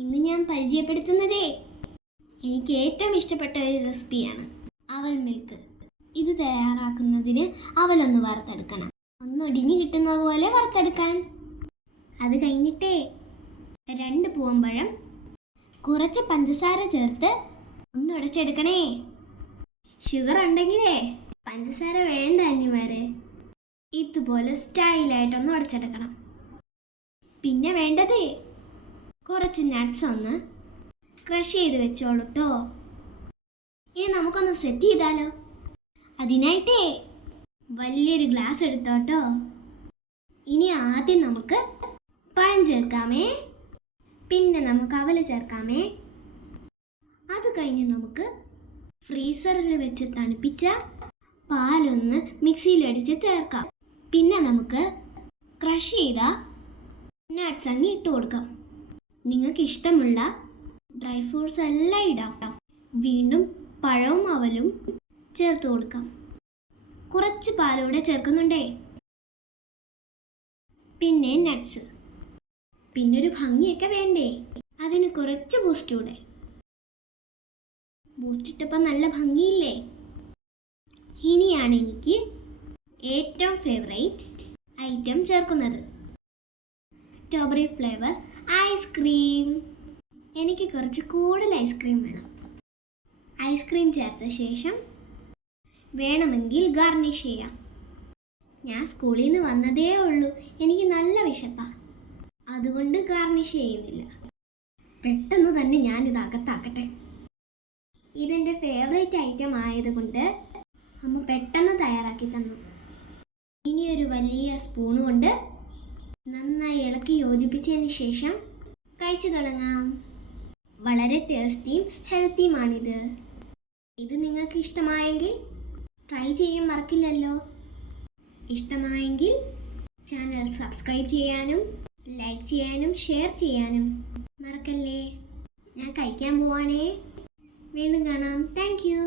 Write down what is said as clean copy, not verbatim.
ഇന്ന് ഞാൻ പരിചയപ്പെടുത്തുന്നതേ എനിക്ക് ഏറ്റവും ഇഷ്ടപ്പെട്ട ഒരു റെസിപ്പിയാണ് അവൽ മിൽക്ക്. ഇത് തയ്യാറാക്കുന്നതിന് അവലൊന്ന് വറുത്തെടുക്കണം. ഒന്നൊടിഞ്ഞ് കിട്ടുന്ന പോലെ വറുത്തെടുക്കാൻ. അത് കഴിഞ്ഞിട്ടേ 2 പൂവമ്പഴം കുറച്ച് പഞ്ചസാര ചേർത്ത് ഒന്ന് ഉടച്ചെടുക്കണേ. ഷുഗർ ഉണ്ടെങ്കിലേ പഞ്ചസാര വേണ്ട അന്യമാരെ. ഇതുപോലെ സ്റ്റൈലായിട്ടൊന്ന് ഉടച്ചെടുക്കണം. പിന്നെ വേണ്ടതേ കുറച്ച് നട്ട്സ് ഒന്ന് ക്രഷ് ചെയ്ത് വെച്ചോളൂ കേട്ടോ. ഇനി നമുക്കൊന്ന് സെറ്റ് ചെയ്താലോ. അതിനായിട്ടേ വലിയൊരു ഗ്ലാസ് എടുത്തോട്ടോ. ഇനി ആദ്യം നമുക്ക് പഴം ചേർക്കാമേ, പിന്നെ നമുക്ക് അവൽ ചേർക്കാമേ. അത് കഴിഞ്ഞ് നമുക്ക് ഫ്രീസറിൽ വെച്ച് തണുപ്പിച്ച പാലൊന്ന് മിക്സിയിലടിച്ച് ചേർക്കാം. പിന്നെ നമുക്ക് ക്രഷ് ചെയ്ത നട്ട്സ് അങ്ങ് ഇട്ട് കൊടുക്കാം. നിങ്ങൾക്ക് ഇഷ്ടമുള്ള ഡ്രൈ ഫ്രൂട്ട്സ് എല്ലാം ഇടാം. വീണ്ടും പഴവും അവലും ചേർത്ത് കൊടുക്കാം. കുറച്ച് പാലൂടെ ചേർക്കുന്നുണ്ടേ. പിന്നെ നട്ട്സ്, പിന്നൊരു ഭംഗിയൊക്കെ വേണ്ടേ, അതിന് കുറച്ച് ബൂസ്റ്റ് കൂടെ. ബൂസ്റ്റ് ഇട്ടപ്പോൾ നല്ല ഭംഗിയില്ലേ. ഇനിയാണ് എനിക്ക് ഏറ്റവും ഫേവറേറ്റ് ഐറ്റം ചേർക്കുന്നത്, സ്ട്രോബെറി ഫ്ലേവർ ഐസ്ക്രീം. എനിക്ക് കുറച്ച് കൂടുതൽ ഐസ്ക്രീം വേണം. ഐസ്ക്രീം ചേർത്ത ശേഷം വേണമെങ്കിൽ ഗാർണിഷ് ചെയ്യാം. ഞാൻ സ്കൂളിൽ നിന്ന് വന്നതേ ഉള്ളൂ, എനിക്ക് നല്ല വിശപ്പാണ്, അതുകൊണ്ട് ഗാർണിഷ് ചെയ്യുന്നില്ല. പെട്ടെന്ന് തന്നെ ഞാനിത് അകത്താക്കട്ടെ. ഇതെൻ്റെ ഫേവറേറ്റ് ഐറ്റം ആയതുകൊണ്ട് അമ്മ പെട്ടെന്ന് തയ്യാറാക്കി തന്നു. ഇനി ഒരു വലിയ സ്പൂൺ കൊണ്ട് നന്നായി ഇളക്കി യോജിപ്പിച്ചതിന് ശേഷം കഴിച്ചു തുടങ്ങാം. വളരെ ടേസ്റ്റിയും ഹെൽത്തിയുമാണിത്. ഇത് നിങ്ങൾക്ക് ഇഷ്ടമായെങ്കിൽ ട്രൈ ചെയ്യാൻ മറക്കില്ലല്ലോ. ഇഷ്ടമായെങ്കിൽ ചാനൽ സബ്സ്ക്രൈബ് ചെയ്യാനും ലൈക്ക് ചെയ്യാനും ഷെയർ ചെയ്യാനും മറക്കല്ലേ. ഞാൻ കഴിക്കാൻ പോവാണേ. വീണ്ടും കാണാം. Thank you.